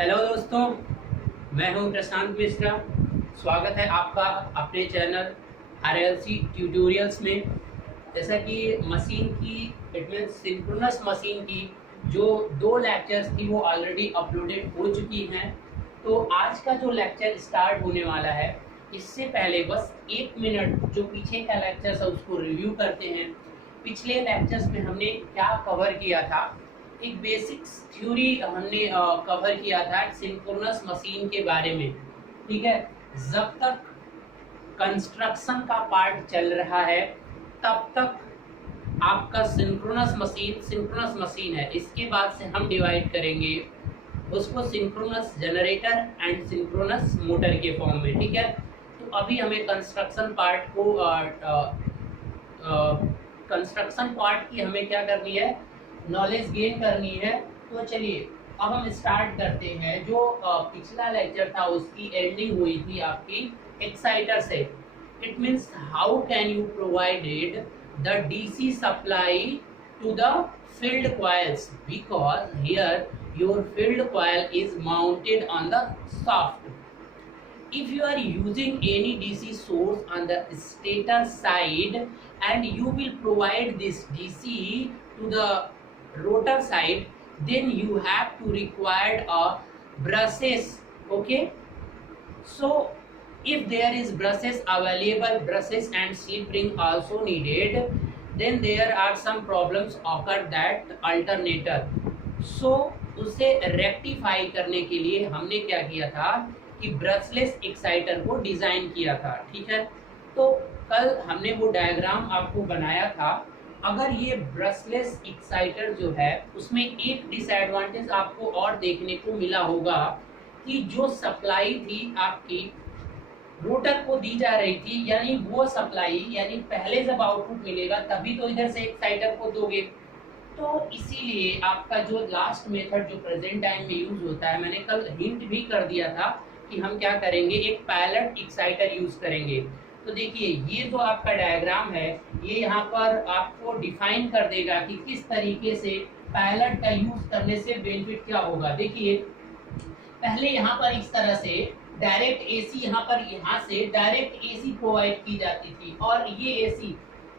Hello दोस्तों, मैं हूं प्रशांत मिश्रा। स्वागत है आपका अपने चैनल RLC ट्यूटोरियल्स में। जैसा कि मशीन की इट मीन्स सिंक्रोनस मशीन की जो 2 लेक्चर्स थी वो ऑलरेडी अपलोडेड हो चुकी हैं। तो आज का जो लेक्चर स्टार्ट होने वाला है, इससे पहले बस 1 मिनट जो पीछे का लेक्चर है उसको रिव्यू करते हैं। पिछले लेक्चर्स में हमने क्या कवर किया था, एक बेसिक्स थ्योरी हमने कवर किया था सिंक्रोनस मशीन के बारे में। ठीक है, जब तक कंस्ट्रक्शन का पार्ट चल रहा है तब तक आपका सिंक्रोनस मशीन है। इसके बाद से हम डिवाइड करेंगे उसको synchronous generator and synchronous motor के फॉर्म में। ठीक है, तो अभी हमें कंस्ट्रक्शन पार्ट की हमें क्या करनी है, नॉलेज गेन करनी है। तो चलिए अब हम स्टार्ट करते हैं। जो पिछला लेक्चर था उसकी एंडिंग हुई थी आपकी एक्साइटर से। It means how can you provided the DC supply to the field coils, because here your field coil is mounted on the shaft. If you are using any DC source on the stator side and you will provide this DC to the rotor side, then you have to require a brushes. Okay, so if there is brushes available, brushes and slip ring also needed, then there are some problems occur that alternator. So उसे rectify करने के लिए हमने क्या किया था कि brushless exciter को डिजाइन किया था। ठीक है, तो कल हमने वो डायग्राम आपको बनाया था। अगर ये ब्रशलेस एक्साइटर जो है उसमें एक डिसएडवांटेज आपको और देखने को मिला होगा कि जो सप्लाई थी आपकी रोटर को दी जा रही थी, यानी वो सप्लाई यानी पहले जब आउटपुट मिलेगा तभी तो इधर से एक्साइटर को दोगे। तो इसीलिए आपका जो लास्ट मेथड जो प्रेजेंट टाइम में यूज होता है, मैंने कल हिंट भी कर दिया था कि हम क्या करेंगे, एक पैरेलल एक्साइटर यूज करेंगे। तो देखिए ये जो आपका डायग्राम है ये यहाँ पर आपको डिफाइन कर देगा कि किस तरीके से पैरेलल का यूज करने से बेनिफिट क्या होगा। देखिए पहले यहाँ पर इस तरह से डायरेक्ट एसी यहाँ से डायरेक्ट एसी प्रोवाइड की जाती थी, और ये एसी,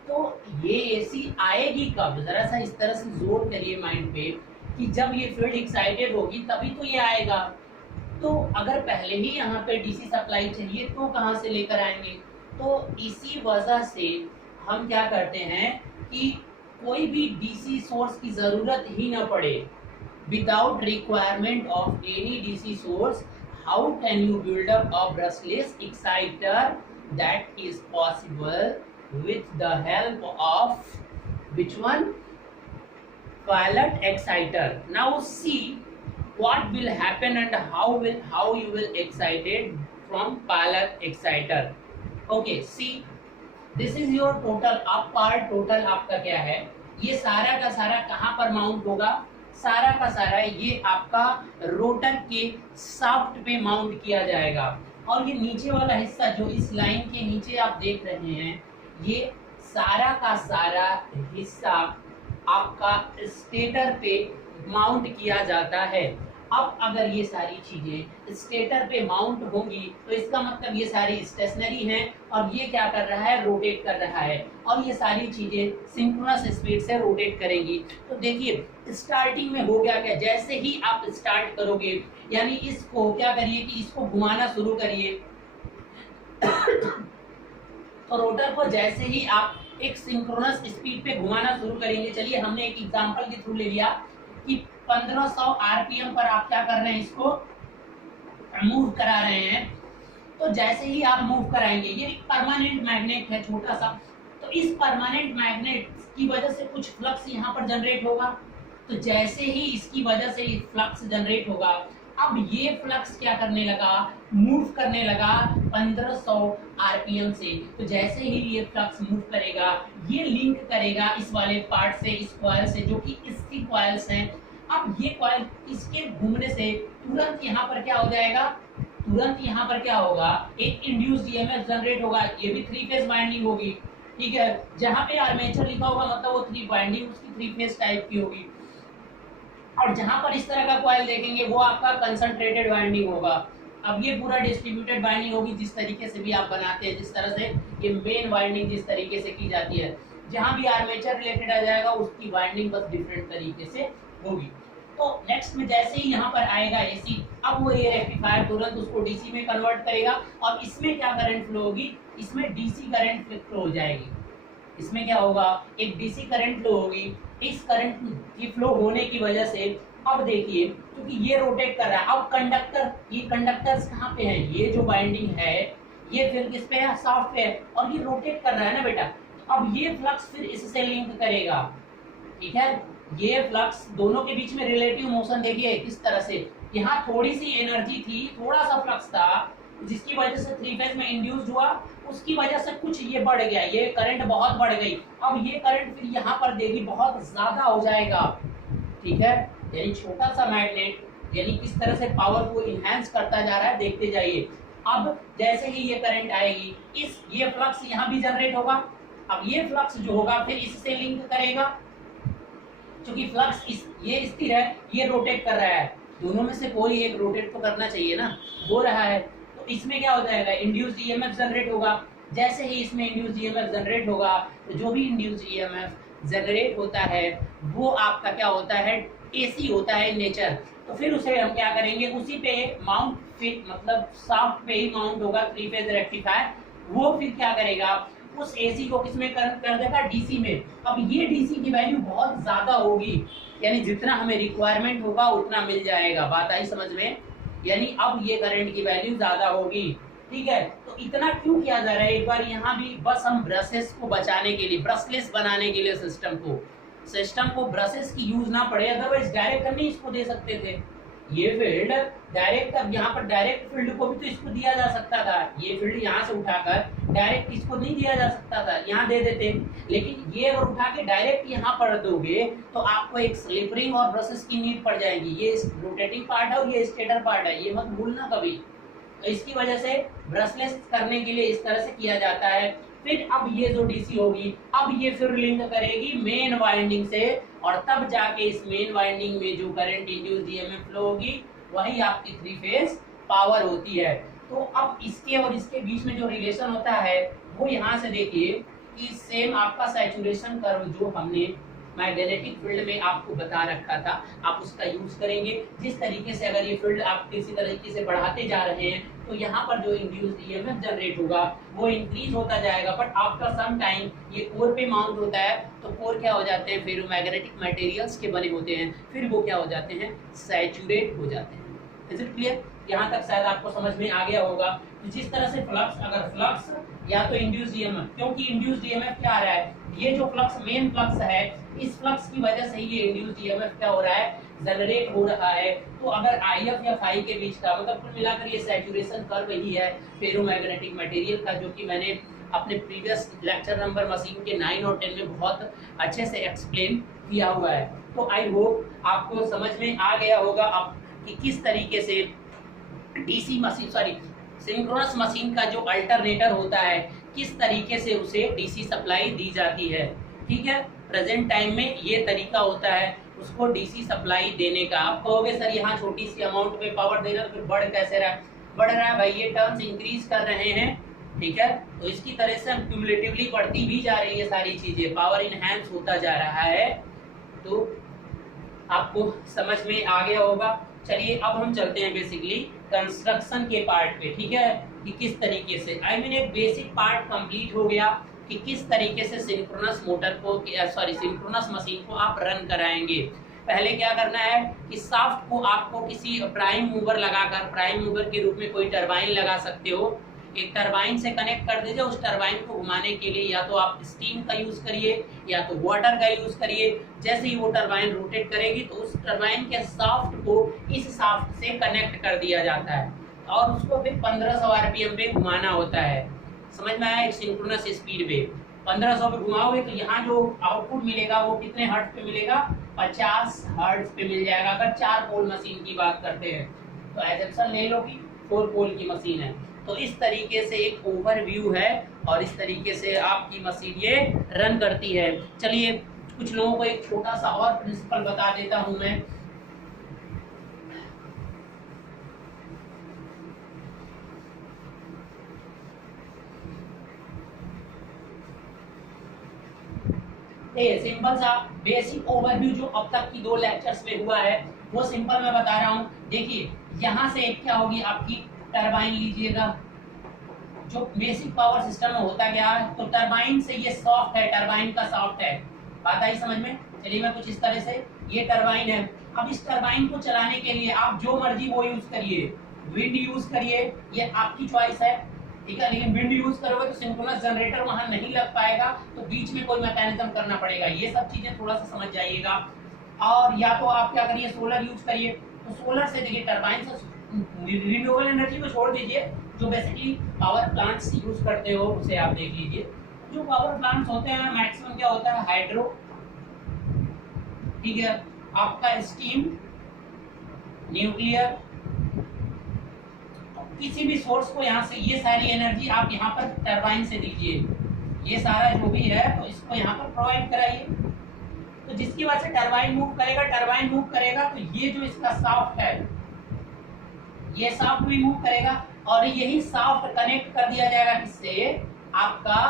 तो ये एसी आएगी कब, जरा सा इस तरह से जोर करिए माइंड पे कि जब ये फील्ड एक्साइटेड होगी तभी तो ये आएगा। तो अगर पहले ही यहाँ पे डीसी सप्लाई चाहिए तो कहाँ से लेकर आएंगे। तो इसी वजह से हम क्या करते हैं कि कोई भी डीसी सोर्स की जरूरत ही ना पड़े। Without requirement of any DC source, how can you build up a brushless exciter? That is possible with the help of which one? Pilot exciter. Now see what will happen and how you will excited from pilot exciter. Okay, see this is your total up part. total आपका क्या है, ये सारा का सारा कहाँ पर mount होगा, सारा का सारा ये आपका रोटर के शाफ्ट पे माउंट किया जाएगा। और ये नीचे वाला हिस्सा जो इस लाइन के नीचे आप देख रहे हैं, ये सारा का सारा हिस्सा आपका स्टेटर पे माउंट किया जाता है। अब अगर ये सारी चीजें स्टेटर पे माउंट होंगी तो इसका मतलब ये सारी स्टेशनरी हैं और ये क्या कर रहा है, रोटेट कर रहा है, और ये सारी चीजें सिंक्रोनस स्पीड से रोटेट करेंगी। तो देखिए स्टार्टिंग में हो गया क्या, जैसे ही आप स्टार्ट करोगे यानी इसको क्या करिए कि इसको घुमाना शुरू करिए। तो रोटर को जैसे ही आप एक सिंक्रोनस स्पीड पे घुमाना शुरू करेंगे, चलिए हमने एक एग्जांपल के थ्रू ले लिया कि 1500 आरपीएम पर आप क्या कर रहे हैं, इसको मूव करा रहे हैं। तो जैसे ही आप मूव कराएंगे, ये एक परमानेंट मैग्नेट है छोटा सा, तो इस परमानेंट मैग्नेट की वजह से कुछ फ्लक्स यहाँ पर जनरेट होगा। तो जैसे ही इसकी वजह से फ्लक्स जनरेट होगा, अब ये फ्लक्स क्या करने लगा, मूव करने लगा 1500 आरपीएम से। तो जैसे ही ये फ्लक्स मूव करेगा, ये लिंक करेगा इस वाले पार्ट से इस कॉइल से, जो कि इसकी कॉइल्स हैं। अब ये कॉइल इसके घूमने से तुरंत यहाँ पर क्या हो जाएगा, तुरंत यहाँ पर क्या होगा, एक इंड्यूस्ड ईएमएफ जनरेट होगा। ये भी 3 फेज वाइंडिंग होगी। ठीक है, जहाँ पे आर्मेचर लिखा होगा मतलब वो 3 वाइंडिंग उसकी 3 फेज टाइप की होगी। और जहां पर इस तरह का कॉइल देखेंगे वो आपका कंसंट्रेटेड वाइंडिंग होगा। अब ये पूरा डिस्ट्रीब्यूटेड वाइंडिंग होगी, जिस तरीके से भी आप बनाते हैं, जिस तरह से ये मेन वाइंडिंग जिस तरीके से की जाती है, जहां भी आर्मेचर रिलेटेड आ जाएगा उसकी वाइंडिंग बस डिफरेंट तरीके से होगी। तो नेक्स्ट में जैसे ही यहाँ पर आएगा एसी, अब वो ये रेक्टिफायर तुरंत उसको डीसी में कन्वर्ट करेगा और इसमें क्या करंट फ्लो होगी, इसमें डीसी करंट फ्लो हो जाएगी। इसमें क्या होगा, एक डीसी करंट फ्लो होगी। इस करंट की फ्लो होने की वजह से अब देखिए, क्योंकि ये रोटेट कर रहा है, अब कंडक्टर, ये कंडक्टर्स कहाँ पे हैं, ये जो बाइंडिंग है ये फिर किस पे है, शाफ्ट पे है, और ये रोटेट कर रहा है ना बेटा। अब ये फ्लक्स फिर इससे लिंक करेगा, ठीक है। ये फ्लक्स दोनों के बीच में रिलेटिव मोशन देखिए किस तरह से, यहाँ थोड़ी सी एनर्जी थी, थोड़ा सा फ्लक्स था, जिसकी वजह से थ्री फेज में इंड्यूस्ड हुआ, उसकी वजह से कुछ ये बढ़ गया, ये करंट बहुत बढ़ गई। अब ये करंट फिर यहाँ पर देगी, बहुत ज्यादा हो जाएगा, ठीक है। यानी छोटा सा मैग्नेट, यानी किस तरह से पावर को इनहैंस करता जा रहा है, देखते जाइए। अब जैसे ही ये करंट आएगी, ये फ्लक्स यहाँ भी जनरेट होगा। अब ये फ्लक्स जो होगा फिर इससे लिंक करेगा, क्योंकि फ्लक्स ये स्थिर है, ये रोटेट कर रहा है, दोनों में से कोई एक रोटेट तो करना चाहिए ना, हो रहा है। तो इसमें क्या हो जाएगा, इंड्यूस्ड ईएमएफ जनरेट होगा। जैसे ही इसमें इंड्यूस्ड ईएमएफ जनरेट होगा, तो जो भी इंड्यूस्ड ईएमएफ जनरेट होता है वो आपका क्या होता है, एसी होता है नेचर। तो फिर उसे हम क्या करेंगे, उसी पे माउंट, फिट मतलब शाफ्ट पे ही माउंट होगा थ्री फेज रेक्टिफायर। वो फिर क्या करेगा, उस एसी को किसमें कर देगा, डीसी में। अब ये डीसी की वैल्यू बहुत ज्यादा होगी, यानी जितना हमें रिक्वायरमेंट होगा उतना मिल जाएगा, बात आई समझ में। यानी अब ये करंट की वैल्यू ज्यादा होगी, ठीक है। तो इतना क्यों किया जा रहा है, एक बार यहाँ भी बस हम ब्रशेस को बचाने के लिए, ब्रशलेस बनाने के लिए सिस्टम को ब्रशेस की यूज ना पड़े, अदरवाइज डायरेक्ट हम नहीं इसको दे सकते थे। ये फील्ड डायरेक्ट, अब यहाँ पर डायरेक्ट फील्ड को भी तो इसको दिया जा सकता था, ये फील्ड यहाँ से उठाकर डायरेक्ट इसको नहीं दिया जा सकता था, यहाँ दे देते। लेकिन ये अगर उठा के डायरेक्ट यहाँ पर दोगे तो आपको एक स्लिपरिंग और ब्रशेस की नीड पड़ जाएगी। ये रोटेटिंग पार्ट है और ये स्टेटर पार्ट है, ये मत भूलना कभी। तो इसकी वजह से ब्रशलेस करने के लिए इस तरह से किया जाता है। फिर अब ये जो डीसी होगी, अब ये फिर लिंक करेगी मेन वाइंडिंग से, और तब जाके इस मेन वाइंडिंग में जो करंट इंड्यूस्ड ईएमएफ फ्लो होगी वही आपकी थ्री फेज पावर होती है। तो अब इसके और इसके बीच में जो रिलेशन होता है वो यहाँ से देखिए कि सेम आपका सैचुरेशन कर्व जो हमने मैग्नेटिक फील्ड में आपको बता रखा था, आप उसका यूज करेंगे। जिस तरीके से अगर ये फील्ड आप किसी तरीके से बढ़ाते जा रहे हैं तो यहाँ पर जो इंड्यूस्ड ईएमएफ जनरेट होगा वो इंक्रीज होता जाएगा, बट आफ्टर सम टाइम ये कोर पे माउंट होता है, तो कोर क्या हो जाते हैं, फेरोमैग्नेटिक मटेरियल्स के बने होते हैं, फिर वो क्या हो जाते हैं, सैचुरेट हो जाते हैं। Is it clear? यहाँ तक शायद आपको समझ में आ गया होगा। तो जिस तरह से फ्लक्स, अगर फ्लक्स या तो इंड्यूस्ड ईएमएफ, क्योंकि इंड्यूस्ड ईएमएफ क्या आ रहा है, ये जो फ्लक्स मेन फ्लक्स है, इस फ्लक्स की वजह से ही ये इंड्यूस्ड ईएमएफ क्या हो रहा है, जनरेट हो रहा है। तो अगर आईएफ या फाई के बीच का मतलब कुल मिलाकर ये सैचुरेशन कर्व ही है फेरोमैग्नेटिक मटेरियल का, जो कि मैंने अपने प्रीवियस लेक्चर नंबर मशीन के 9 और 10 में बहुत अच्छे से एक्सप्लेन किया हुआ है। तो आई होप आपको समझ में आ गया होगा अब कि किस तरीके से DC machine, sorry synchronous machine का जो अल्टरनेटर होता है किस तरीके से उसे डीसी सप्लाई दी जाती है। ठीक है, प्रेजेंट टाइम में ये तरीका होता है उसको डीसी सप्लाई देने का। आप कहोगे सर यहाँ छोटी सी अमाउंट में पावर देना फिर बढ़ कैसे रहा है? बढ़ रहा है भाई, ये टर्म्स इंक्रीज कर रहे हैं, ठीक है। तो इसकी तरह से क्यूमुलेटिवली बढ़ती भी जा रही है सारी चीजें, पावर इनहैंस होता जा रहा है। तो आपको समझ में आ गया होगा। चलिए अब हम चलते हैं बेसिकली कंस्ट्रक्शन के पार्ट पे, ठीक है, कि किस तरीके से एक बेसिक पार्ट कंप्लीट हो गया कि किस तरीके से सिंक्रोनस मोटर को, सॉरी सिंक्रोनस मशीन को आप रन कराएंगे। पहले क्या करना है कि शाफ्ट को आपको किसी प्राइम मूवर लगाकर, प्राइम मूवर के रूप में कोई टरबाइन लगा सकते हो, एक टरबाइन से कनेक्ट कर दीजिए। उस टरबाइन को घुमाने के लिए या तो आप स्टीम का यूज करिए या तो वाटर का यूज करिए। जैसे ही वो टरबाइन रोटेट करेगी तो उस टरबाइन के शाफ्ट को इस शाफ्ट से कनेक्ट कर दिया जाता है और उसको फिर 1500 आरपीएम पे घुमाना होता है। समझ में आया? एक सिंक्रोनस स्पीड पे 1500 पे घुमाओगे तो यहाँ जो आउटपुट मिलेगा वो कितने हर्ट्ज पे मिलेगा? 50 हर्ट्ज पे मिल जाएगा। अगर 4 पोल मशीन की बात करते हैं तो एग्जांपल ले लो कि 4 पोल की मशीन है। तो इस तरीके से एक ओवरव्यू है और इस तरीके से आपकी मशीन ये रन करती है। चलिए कुछ लोगों को एक छोटा सा और प्रिंसिपल बता देता हूं मैं सिंपल सा बेसिक ओवरव्यू जो अब तक की 2 लेक्चर्स में हुआ है वो सिंपल मैं बता रहा हूँ। देखिए यहाँ से एक क्या होगी आपकी टरबाइन लीजिएगा। जो बेसिक पावर सिस्टम में होता क्या है, तो टरबाइन से ये सॉफ्ट है, टरबाइन का सॉफ्ट है, बात आई समझ में। चलिए मैं कुछ इस तरह से, ये टरबाइन है। अब इस टरबाइन को चलाने के लिए आप जो मर्जी वो यूज करिए, विंड यूज करिए, ये आपकी चॉइस है, ठीक है। लेकिन विंड यूज करोगे तो सिंक्रोनस जनरेटर वहां नहीं लग पाएगा, तो बीच में कोई मैकेनिज्म करना पड़ेगा। ये सब चीजें थोड़ा सा समझ जाइएगा। और या तो आप क्या करिए, सोलर यूज करिए। तो सोलर से देखिए टरबाइन से रिन्यूएबल एनर्जी को छोड़ दीजिए, जो बेसिकली पावर प्लांट्स यूज करते हो उसे आप देख लीजिए। जो पावर प्लांट्स होते हैं मैक्सिमम क्या होता है, हाइड्रो, ठीक है, आपका स्टीम, न्यूक्लियर, किसी भी सोर्स को यहाँ से ये सारी एनर्जी आप यहाँ पर टरबाइन से दीजिए। ये सारा जो भी है तो इसको यहाँ पर प्रोवाइड कराइए। तो जिसकी वजह से टरबाइन मूव करेगा, टरबाइन मूव करेगा तो ये जो इसका शाफ्ट है, ये शाफ्ट भी मूव करेगा और यही शाफ्ट कनेक्ट कर दिया जाएगा किससे, आपका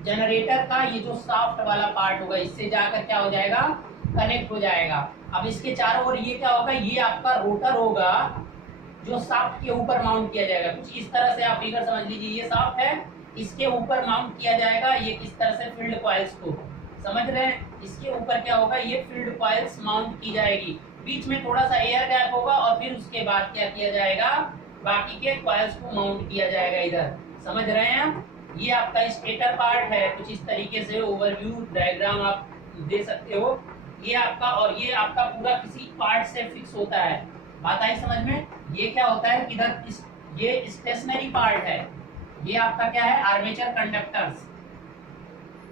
जनरेटर का ये जो शाफ्ट वाला पार्ट होगा, इससे जाकर क्या हो जाएगा, कनेक्ट हो जाएगा। अब इसके चारों ओर ये क्या होगा, ये आपका रोटर होगा जो शाफ्ट के ऊपर माउंट किया जाएगा। कुछ इस तरह से आप फिगर समझ लीजिए, ये शाफ्ट है, इसके ऊपर माउंट किया जाएगा ये किस तरह से, फील्ड कॉइल्स को समझ रहे हैं। इसके ऊपर क्या होगा, ये फील्ड कॉइल्स माउंट की जाएगी, बीच में थोड़ा सा एयर गैप होगा और फिर उसके बाद क्या किया जाएगा, बाकी के कॉइल्स को माउंट किया जाएगा इधर, समझ रहे हैं आप। ये आपका स्टेटर पार्ट है, कुछ इस तरीके से ओवरव्यू डायग्राम आप दे सकते हो। ये आपका, और ये आपका पूरा किसी पार्ट से फिक्स होता है, बात आई समझ में। ये क्या होता है कि इधर ये स्टेशनरी पार्ट है, ये आपका क्या है, आर्मेचर कंडक्टर्स।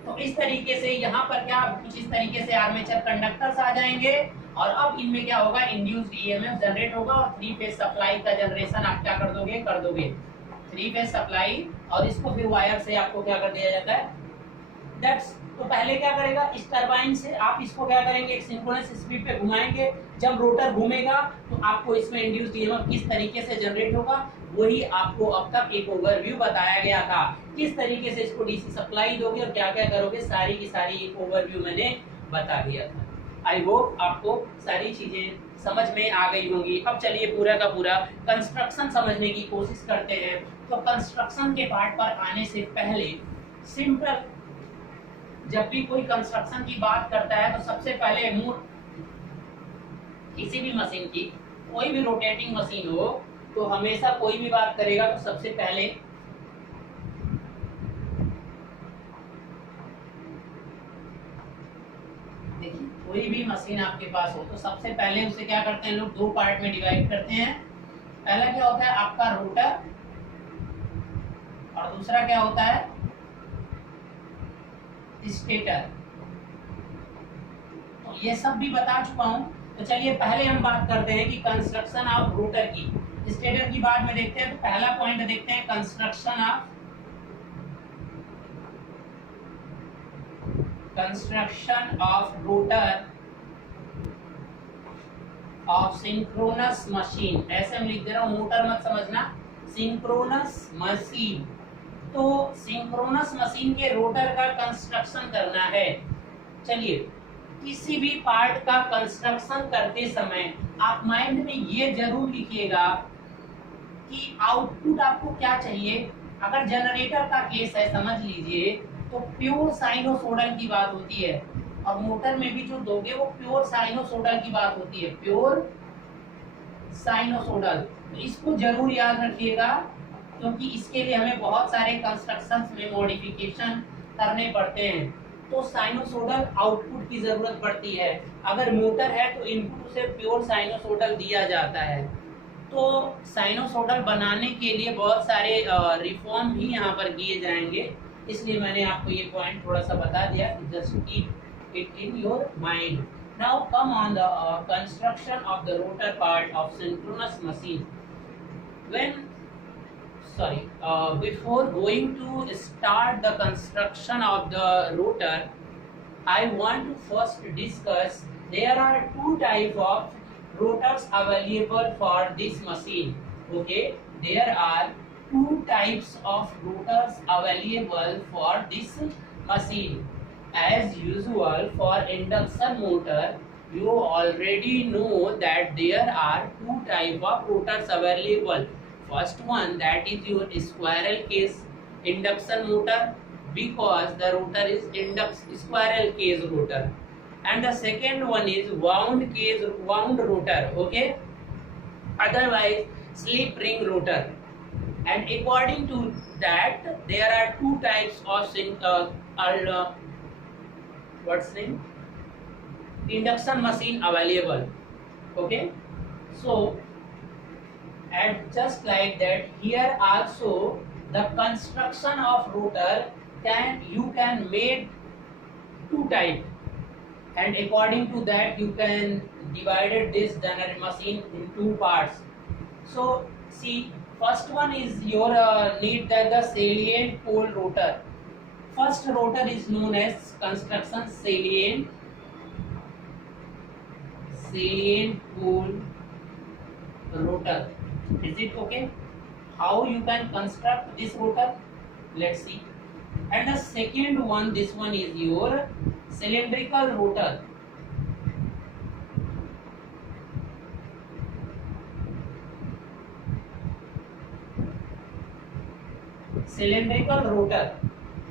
तो इस तरीके से यहाँ पर क्या कुछ इस तरीके से आर्मेचर कंडक्टर्स आ जाएंगे और अब इनमें क्या होगा, इंड्यूस्ड ईएमएफ जनरेट होगा और 3 फेज सप्लाई का जनरेशन आप क्या कर दोगे 3 फेज सप्लाई। और इसको फिर वायर से आपको क्या कर दिया जाता है, दैट्स। तो पहले क्या करेगा, इस टरबाइन से आप इसको क्या करेंगे, एक सिंक्रोनस स्पीड पे घुमाएंगे। जब रोटर घूमेगा तो आपको इसमें इंड्यूस्ड ईएमएफ किस तरीके से जनरेट होगा, वही आपको अब तक एक ओवरव्यू बताया गया था। किस तरीके से इसको डीसी सप्लाई दोगे और क्या क्या करोगे, सारी की सारी एक ओवरव्यू मैंने बता दिया था। आई होप आपको सारी चीजें समझ में आ गई होंगी। अब चलिए पूरा का पूरा कंस्ट्रक्शन समझने की कोशिश करते हैं। तो कंस्ट्रक्शन के पार्ट पर आने से पहले सिंपल, जब भी कोई कंस्ट्रक्शन की बात करता है तो सबसे पहले किसी भी मशीन की, कोई भी रोटेटिंग मशीन हो तो हमेशा कोई भी बात करेगा तो सबसे पहले देखिए, कोई भी मशीन आपके पास हो तो सबसे पहले उसे क्या करते हैं लोग, 2 पार्ट में डिवाइड करते हैं। पहला क्या होता है आपका रोटर और दूसरा क्या होता है स्टेटर। तो ये सब भी बता चुका हूं। तो चलिए पहले हम बात करते हैं कि कंस्ट्रक्शन ऑफ रोटर की। स्टेटर की बात में देखते हैं तो पहला पॉइंट देखते हैं, construction of rotor of synchronous machine. ऐसे हम लिख दे रहा हूं, मोटर मत समझना, सिंक्रोनस मशीन। तो सिंक्रोनस मशीन के रोटर का कंस्ट्रक्शन करना है। चलिए, किसी भी पार्ट का कंस्ट्रक्शन करते समय आप माइंड में ये जरूर लिखिएगा कि आउटपुट आपको क्या चाहिए। अगर जनरेटर का केस है समझ लीजिए, तो प्योर साइनोसोडल की बात होती है, और मोटर में भी जो दोगे वो प्योर साइनोसोडल की बात होती है, प्योर साइनोसोडल। तो इसको जरूर याद रखिएगा, क्योंकि इसके लिए हमें बहुत सारे कंस्ट्रक्शंस में मॉडिफिकेशन करने पड़ते हैं। तो साइनोसोडल आउटपुट की जरूरत पड़ती है। अगर मोटर है तो इनपुट से प्योर साइनोसोडल दिया जाता है। तो साइनोसोडल बनाने के लिए बहुत सारे रिफॉर्म भी यहाँ पर किए जाएंगे, इसलिए मैंने आपको ये पॉइंट थोड़ा सा बता दिया, just keep it in your mind. Now come on the construction of the rotor part of synchronous machine. Before going to start the construction of the rotor, I want to first discuss there are 2 types of rotors available for this machine. Okay, there are 2 types of rotors available for this machine. as usual for induction motor, you already know that there are two type of rotors available. First one, that is your squirrel cage induction motor, because the rotor is squirrel cage rotor, and the second one is wound rotor, okay, otherwise slip ring rotor. And according to that, there are two types of what's name induction machine available, okay. So and just like that, here also the construction of rotor you can make two type, and according to that you can divided this generator machine in two parts. So see, first one is your need the salient pole rotor. First rotor is known as construction salient pole rotor. Is it okay? How you can construct this rotor? Let's see. And the second one, this one is your cylindrical rotor. Cylindrical rotor.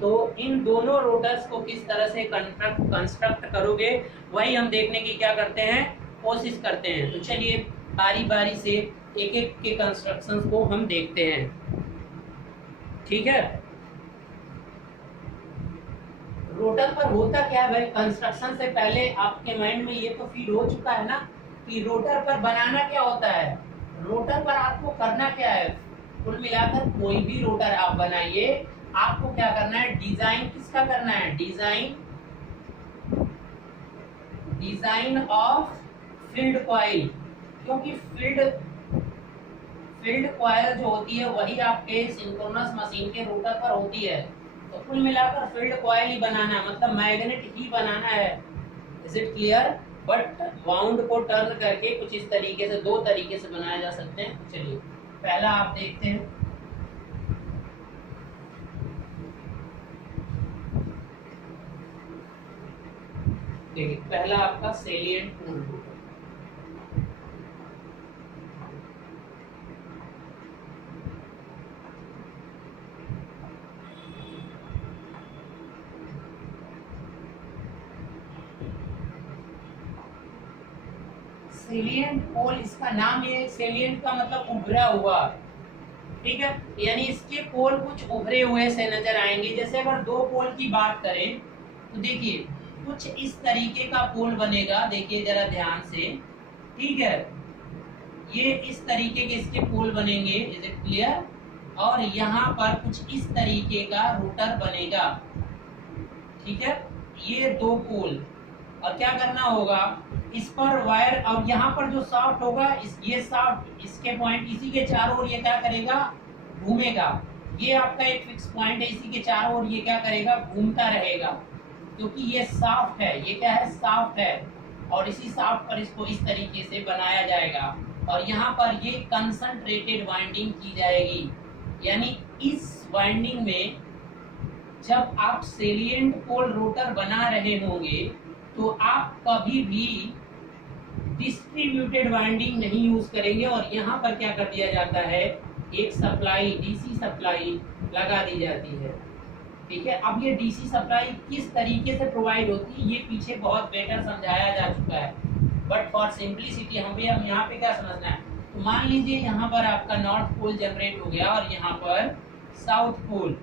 तो इन दोनों rotors को किस तरह से construct करोगे, वही हम देखने की क्या करते हैं, कोशिश करते हैं। तो चलिए बारी बारी से एक एक के कंस्ट्रक्शंस को हम देखते हैं, ठीक है। रोटर पर होता क्या है भाई, कंस्ट्रक्शन से पहले आपके माइंड में ये तो फीड हो चुका है ना कि रोटर पर बनाना क्या होता है। रोटर पर आपको करना क्या है, कुल मिलाकर कोई भी रोटर आप बनाइए, आपको क्या करना है, डिजाइन किसका करना है, डिजाइन ऑफ फील्ड कॉइल। क्योंकि फील्ड कॉइल जो होती है वही आपके सिंक्रोनस मशीन के रोटर पर होती है। तो कुल मिलाकर फील्ड कॉइल ही बनाना है, मतलब मैग्नेट ही बनाना है। Is it clear? But wound को टर्न करके कुछ इस तरीके से, दो तरीके से बनाया जा सकते हैं। चलिए पहला आप देखते हैं। देखिए पहला आपका सेलिएंट पोल रोटर। सेलिएंट पोल, इसका नाम ये, सेलिएंट का मतलब उभरा हुआ, ठीक है। यानी इसके पोल कुछ उभरे हुए से नजर आएंगे। जैसे अगर दो पोल की बात करें तो देखिए कुछ इस तरीके का पोल बनेगा, देखिए जरा ध्यान से, ठीक है। ये इस तरीके के इसके पोल बनेंगे, इज इट क्लियर? और यहाँ पर कुछ इस तरीके का रोटर बनेगा, ठीक है। ये दो पोल, और क्या करना होगा, इस पर वायर, और यहाँ पर जो शाफ्ट होगा, ये शाफ्ट, इसके पॉइंट इसी के चारों ओर ये क्या करेगा, घूमेगा। ये आपका एक फिक्स पॉइंट है, इसी के चारों ओर ये क्या करेगा, घूमता रहेगा। क्योंकि ये शाफ्ट है, ये क्या है, शाफ्ट है, और इसी शाफ्ट पर इसको इस तरीके से बनाया जाएगा। और यहाँ पर ये कंसंट्रेटेड वाइंडिंग की जाएगी। यानी इस वाइंडिंग में जब आप सेलिएंट पोल रोटर बना रहे होंगे तो आप कभी भी डिस्ट्रीब्यूटेड वाइंडिंग नहीं यूज करेंगे। और यहाँ पर क्या कर दिया जाता है, एक सप्लाई, डीसी सप्लाई लगा दी जाती है, ठीक है। अब ये डीसी सप्लाई किस तरीके से प्रोवाइड होती है, ये पीछे बहुत बेटर समझाया जा चुका है। बट फॉर सिंपलिसिटी हम यहाँ पे क्या समझना है, तो मान लीजिए यहाँ पर आपका नॉर्थ पोल जनरेट हो गया और यहाँ पर साउथ पोल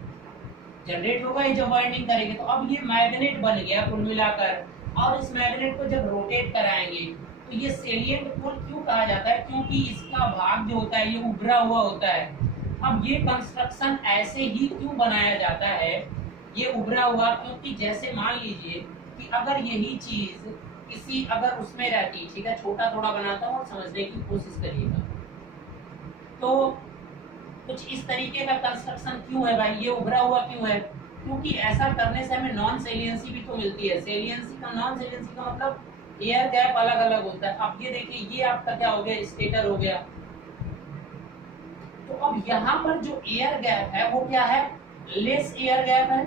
जनरेट होगा, ये जब वाइंडिंग करेंगे तो अब ये मैग्नेट बन गया कुल मिलाकर। और इस मैग्नेट को जब रोटेट कराएंगे तो ये सेलिएंट पोल क्यों कहा जाता है, क्योंकि इसका भाग जो होता है ये उभरा हुआ होता है। अब ये कंस्ट्रक्शन ऐसे ही क्यों बनाया जाता है, ये उभरा हुआ, क्योंकि जैसे मान लीजिए कि अगर यही चीज किसी अगर उसमें रहती, ठीक है, छोटा थोड़ा बनाता हूँ, समझने की कोशिश करिएगा। तो कुछ इस तरीके का कंस्ट्रक्शन क्यों है भाई, ये उभरा हुआ क्यों है, क्योंकि ऐसा करने से हमें नॉन सेलियंसी भी तो मिलती है। सेलियंसी का, नॉन सेलियंसी का मतलब एयर गैप अलग अलग होता है। अब ये देखिए, ये आपका क्या हो गया, स्टेटर हो गया। तो अब यहाँ पर जो एयर गैप है वो क्या है, लेस एयर गैप है,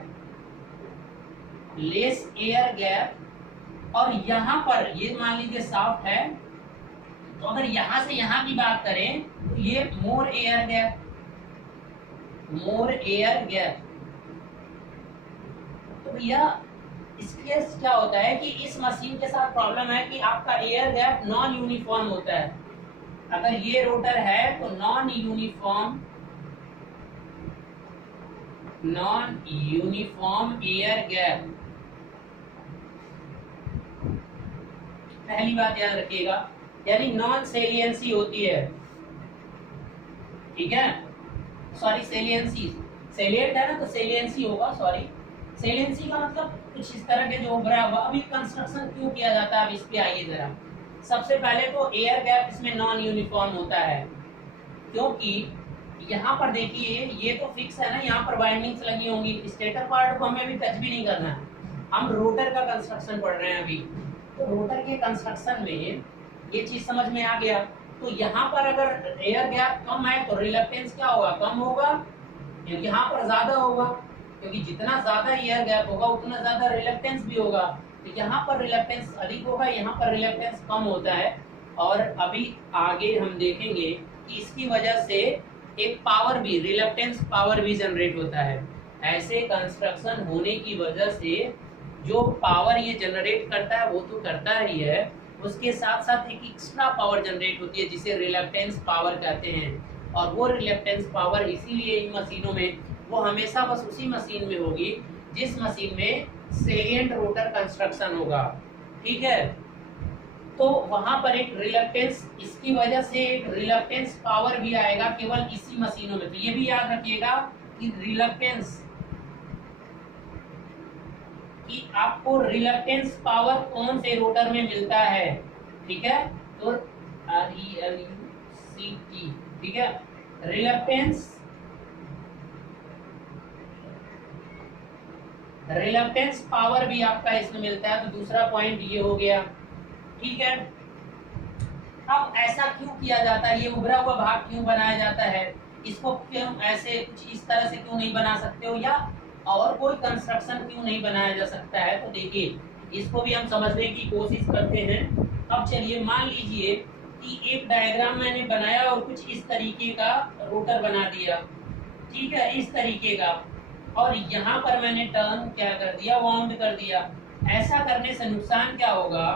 लेस एयर गैप, और यहाँ पर ये मान लीजिए शाफ्ट है, तो अगर यहाँ से यहाँ की बात करें तो ये मोर एयर गैप, मोर एयर गैप। तो भैया इसके क्या होता है कि इस मशीन के साथ प्रॉब्लम है कि आपका एयर गैप नॉन यूनिफॉर्म होता है। अगर ये रोटर है तो नॉन यूनिफॉर्म एयर गैप, पहली बात याद रखिएगा, यानी नॉन सेलियंसी होती है, ठीक है। सॉरी सेलियंसी, सेलिएंट है ना तो सेलियंसी होगा, सॉरी सेलियंसी का मतलब कुछ इस तरह के जो उभरा हुआ। अभी कंस्ट्रक्शन क्यों किया जाता है, अब इस पे आइए जरा। सबसे पहले तो एयर गैप इसमें नॉन यूनिफॉर्म होता है, क्योंकि यहाँ पर देखिए ये तो फिक्स है ना, यहाँ पर वाइंडिंग्स लगी होंगी, स्टेटर पार्ट को हमें अभी टच भी नहीं करना है, हम रोटर का कंस्ट्रक्शन पढ़ रहे हैं अभी। तो रोटर के कंस्ट्रक्शन में ये चीज समझ में आ गया। तो यहाँ पर अगर एयर गैप कम है तो रिलक्टेंस क्या होगा, कम होगा, यहाँ पर ज्यादा होगा, क्योंकि जितना ज्यादा एयर गैप होगा उतना ज्यादा रिलक्टेंस भी होगा। तो यहाँ पर रिलक्टेंस अधिक होगा, यहाँ पर रिलक्टेंस कम होता है। और अभी आगे हम देखेंगे कि इसकी वजह से एक पावर भी, रिलक्टेंस पावर भी जनरेट होता है। ऐसे कंस्ट्रक्शन होने की वजह से जो पावर ये जनरेट करता है वो तो करता ही है, उसके साथ साथ एक एक्स्ट्रा पावर जनरेट होती है जिसे रिलक्टेंस पावर कहते हैं। और वो रिलक्टेंस पावर इसीलिए इन मशीनों में, वो हमेशा बस उसी मशीन में होगी जिस मशीन में सेलिएंट रोटर कंस्ट्रक्शन होगा, ठीक है। तो वहां पर एक रिलक्टेंस, इसकी वजह से एक रिलक्टेंस पावर भी आएगा केवल इसी मशीनों में। तो ये भी याद रखिएगा कि रिलक्टेंस, कि आपको रिलक्टेंस पावर कौन से रोटर में मिलता है, ठीक है। तो RELUCT, ठीक है, रिलक्टेंस पावर भी आपका इसमें मिलता है। तो दूसरा पॉइंट ये हो गया, ठीक है। अब ऐसा क्यों किया जाता है, ये उभरा हुआ भाग क्यों बनाया जाता है, इसको क्यों ऐसे कुछ इस तरह से क्यों नहीं बना सकते हो, या और कोई कंस्ट्रक्शन क्यों नहीं बनाया जा सकता है। तो देखिए इसको भी हम समझने की कोशिश करते हैं। अब चलिए मान लीजिए कि एक डायग्राम मैंने बनाया और कुछ इस तरीके का रोटर बना दिया, ठीक है, इस तरीके का, और यहाँ पर मैंने टर्न क्या कर दिया, वाउंड कर दिया। ऐसा करने से नुकसान क्या होगा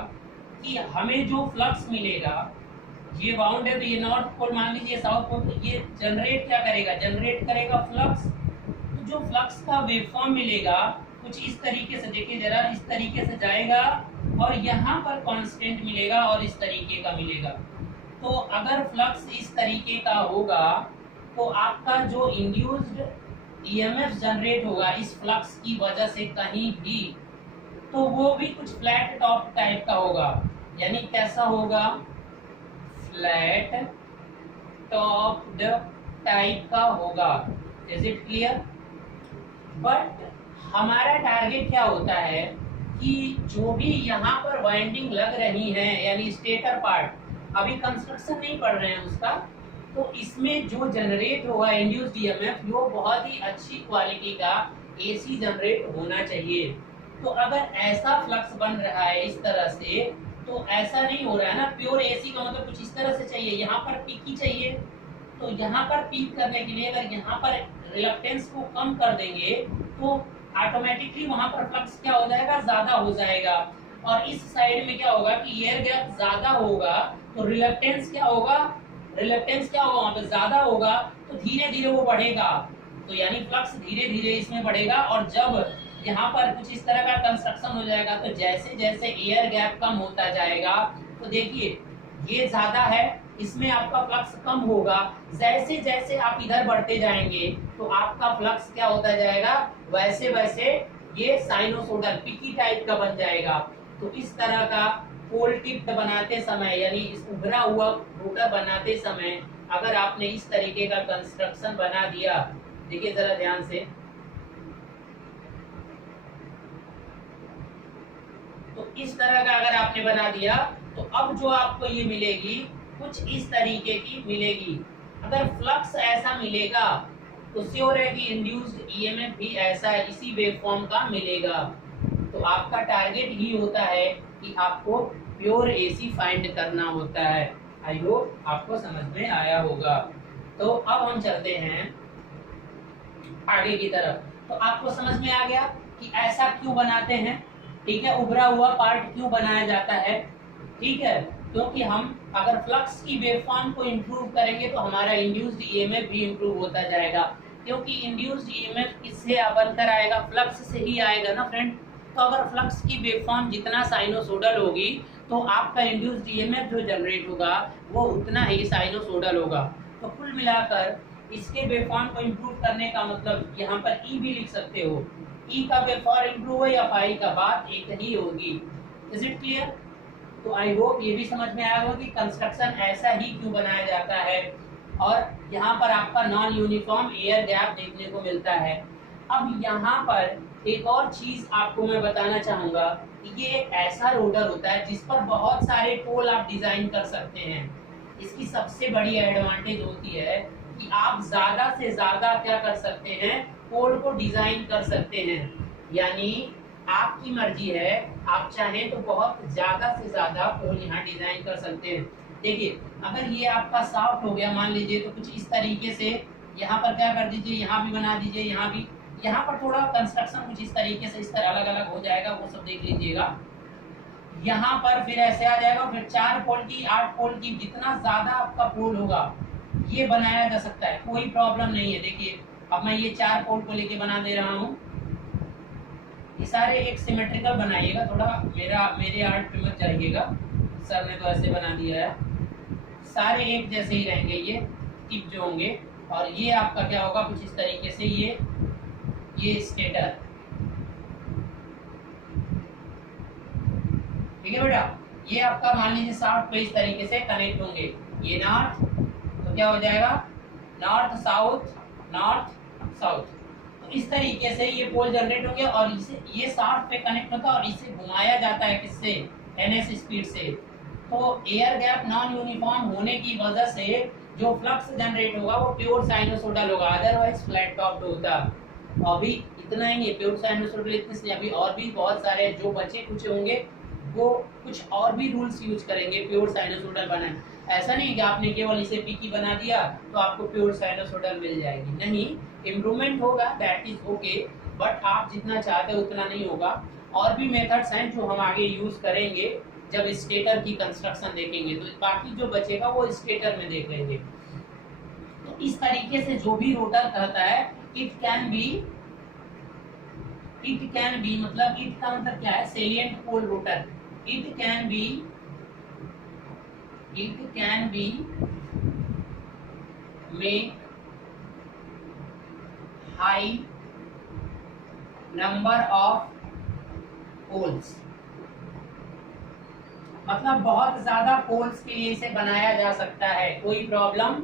कि हमें जो फ्लक्स मिलेगा, ये वाउंड है तो ये नॉर्थ पोल मान लीजिए, साउथ पोल, तो ये जनरेट क्या करेगा, जनरेट करेगा फ्लक्स। तो जो फ्लक्स का वेवफॉर्म मिलेगा कुछ इस तरीके से, देखिए जरा, इस तरीके से जाएगा और यहाँ पर कांस्टेंट मिलेगा और इस तरीके का मिलेगा। तो अगर फ्लक्स इस तरीके का होगा तो आपका जो इंड्यूस्ड ईएमएफ जनरेट होगा इस फ्लक्स की वजह से कहीं भी, तो वो भी कुछ फ्लैट टॉप टाइप का होगा। यानी कैसा होगा, फ्लैट टॉप्ड टाइप का होगा। Is it clear. बट हमारा टारगेट क्या होता है कि जो भी यहाँ पर वाइंडिंग लग रही है, यानी स्टेटर पार्ट, अभी कंस्ट्रक्शन नहीं पढ़ रहे हैं उसका, तो इसमें जो जनरेट होगा इंड्यूस्ड ईएमएफ वो बहुत ही अच्छी क्वालिटी का एसी जनरेट होना चाहिए। तो अगर ऐसा फ्लक्स बन रहा है इस तरह से, तो ऐसा नहीं हो रहा है ना, प्योर एसी का मतलब कुछ इस तरह से चाहिए, यहाँ पर पीक ही चाहिए। तो यहाँ पर पीक करने के लिए अगर यहाँ पर रिलक्टेंस को कम कर देंगे तो ऑटोमेटिकली वहां पर फ्लक्स क्या हो जाएगा, ज्यादा हो जाएगा। और इस साइड में क्या होगा कि एयर गैप ज्यादा होगा तो रिलक्टेंस क्या होगा, वहां पे ज्यादा होगा, तो धीरे धीरे वो बढ़ेगा। तो यानी फ्लक्स धीरे धीरे इसमें बढ़ेगा। और जब यहाँ पर कुछ इस तरह का कंस्ट्रक्शन हो जाएगा तो जैसे जैसे एयर गैप कम होता जाएगा, तो देखिए ये ज्यादा है, इसमें आपका फ्लक्स कम होगा। जैसे जैसे आप इधर बढ़ते जाएंगे तो आपका फ्लक्स क्या होता जाएगा, वैसे वैसे ये साइनोसोडल पिकी टाइप का बन जाएगा। तो इस तरह का पोल टिप बनाते समय, यानी इस उभरा हुआ रोटर बनाते समय अगर आपने इस तरीके का कंस्ट्रक्शन बना दिया, देखिए जरा ध्यान से, तो इस तरह का अगर आपने बना दिया तो अब जो आपको ये मिलेगी कुछ इस तरीके की मिलेगी। अगर फ्लक्स ऐसा मिलेगा तो श्योर है कि इंड्यूस्ड ईएमएफ भी ऐसा इसी वेवफॉर्म का मिलेगा। तो आपका टारगेट ही होता है कि आपको प्योर एसी फाइंड करना होता है। आई होप आपको समझ में आया होगा। तो अब हम चलते हैं आगे की तरफ। तो आपको समझ में आ गया कि ऐसा क्यों बनाते हैं, ठीक है, उभरा हुआ पार्ट क्यों बनाया जाता है, ठीक है, क्योंकि हम अगर फ्लक्स की वेवफॉर्म को इंप्रूव करेंगे तो हमारा इंड्यूस्ड ईएमएफ भी इंप्रूव होता जाएगा, क्योंकि इंड्यूस्ड ईएमएफ किससे बनकर आएगा, फ्लक्स से ही आएगा ना फ्रेंड। तो अगर फ्लक्स की वेवफॉर्म जितना साइनोसोडल होगी तो आपका इंड्यूस्ड ईएमएफ जो जनरेट होगा वो उतना ही साइनोसोडल होगा। तो कुल मिलाकर इसके वेवफॉर्म को इंप्रूव करने का मतलब यहाँ पर ई भी लिख सकते हो, ई का वेवफॉर्म इंप्रूव हो या फाई का, बात एक ही होगी। Is it clear? तो आई होप ये भी समझ में आया होगा कि कंस्ट्रक्शन ऐसा ही क्यों बनाया जाता है। और यहाँ पर आपका नॉन यूनिफॉर्म एयर गैप देखने को मिलता है। अब यहाँ पर एक और चीज आपको मैं बताना चाहूंगा कि ये एक ऐसा रोटर होता है जिस पर बहुत सारे पोल आप डिजाइन कर सकते हैं। इसकी सबसे बड़ी एडवांटेज होती है कि आप ज्यादा से ज्यादा क्या कर सकते हैं, पोल को डिजाइन कर सकते हैं। यानी आपकी मर्जी है, आप चाहें तो बहुत ज्यादा से ज्यादा पोल यहाँ डिजाइन कर सकते हैं। देखिए अगर ये आपका सॉफ्ट हो गया मान लीजिए, तो कुछ इस तरीके से यहाँ पर क्या कर दीजिए, यहाँ भी बना दीजिए, यहाँ भी, यहाँ पर थोड़ा कंस्ट्रक्शन कुछ इस तरीके से इस तरह अलग अलग हो जाएगा, वो सब देख लीजिएगा। यहाँ पर फिर ऐसे आ जाएगा, फिर 4 पोल की 8 पोल की, जितना ज्यादा आपका पोल होगा ये बनाया जा सकता है, कोई प्रॉब्लम नहीं है। देखिए अब मैं ये 4 पोल को लेके बना दे रहा हूँ। ये सारे एक सिमेट्रिकल बनाइएगा, थोड़ा मेरे आर्ट पे मत जाइएगा, सर ने तो ऐसे बना दिया है। सारे एक जैसे ही रहेंगे ये टिप जो होंगे, और ये आपका क्या होगा कुछ इस तरीके से, ये स्टेटर, ठीक है बेटा। ये आपका मान लीजिए साउथ पे इस तरीके से कनेक्ट होंगे, ये नॉर्थ, तो क्या हो जाएगा नॉर्थ साउथ, नॉर्थ साउथ। तो इस तरीके से ये पोल जनरेट होंगे और इसे ये साउथ पे कनेक्ट होता है और इसे घुमाया जाता है किससे, एनएस स्पीड से। तो एयर गैप नॉन यूनिफॉर्म होने की वजह से जो फ्लक्स जनरेट होगा वो प्योर साइनोसोडल होगा, अदरवाइज फ्लैट टॉप्ड होता। अभी इतना ही नहीं, प्योर साइनोसोडल इतने से, अभी और भी बहुत सारे जो बचे कुछ होंगे वो कुछ और भी रूल्स यूज करेंगे प्योर साइनोसोडल बनाने। ऐसा नहीं है कि आपने केवल इसे पीकी बना दिया तो आपको प्योर साइनोसोडल मिल जाएगी, नहीं, इम्प्रूवमेंट होगा, दैट इज ओके, बट आप जितना चाहते हो उतना नहीं होगा। और भी मेथड्स हैं जो हम आगे यूज करेंगे जब स्टेटर की कंस्ट्रक्शन देखेंगे, तो बाकी जो बचेगा वो स्टेटर में देख लेंगे। तो इस तरीके से जो भी रोटर कहता है इट कैन बी मतलब इट का मतलब क्या है, salient pole rotor. It can be make high number of poles, मतलब बहुत ज्यादा पोल्स के लिए इसे बनाया जा सकता है, कोई प्रॉब्लम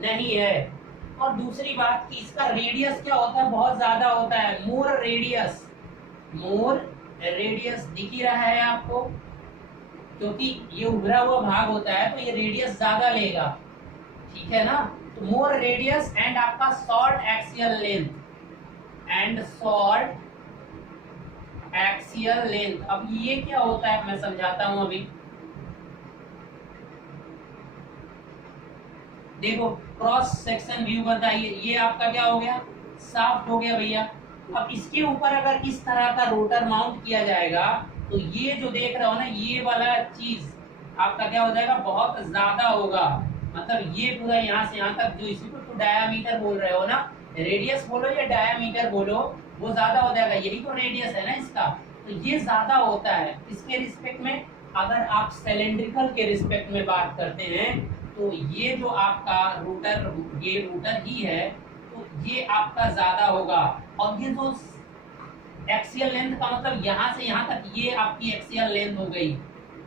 नहीं है। और दूसरी बात कि इसका रेडियस क्या होता है, बहुत ज्यादा होता है, मोर रेडियस दिख ही रहा है आपको, क्योंकि ये उभरा हुआ भाग होता है तो ये रेडियस ज्यादा लेगा, ठीक है ना। तो मोर रेडियस एंड आपका शॉर्ट एक्सियल लेंथ अब ये क्या होता है मैं समझाता हूं अभी। देखो क्रॉस सेक्शन व्यू बताइए, ये आपका क्या हो गया, शाफ्ट हो गया भैया। अब इसके ऊपर अगर इस तरह का रोटर माउंट किया जाएगा तो ये जो देख रहे हो ना, ये वाला चीज आपका क्या हो जाएगा, बहुत ज्यादा होगा। मतलब ये पूरा यहाँ से यहाँ तक, जो इसी को तो डायामीटर बोल रहे हो ना, रेडियस बोलो या डायामीटर बोलो, वो ज्यादा हो जाएगा, यही तो रेडियस है ना इसका। तो ये ज्यादा होता है इसके रिस्पेक्ट में। अगर आप सिलेंड्रिकल के रिस्पेक्ट में बात करते हैं तो ये जो आपका रोटर, ये रोटर ही है, तो ये आपका ज्यादा होगा। और ये जो एक्सियल लेंथ का मतलब यहाँ से यहाँ तक, ये आपकी एक्सियल लेंथ हो गई,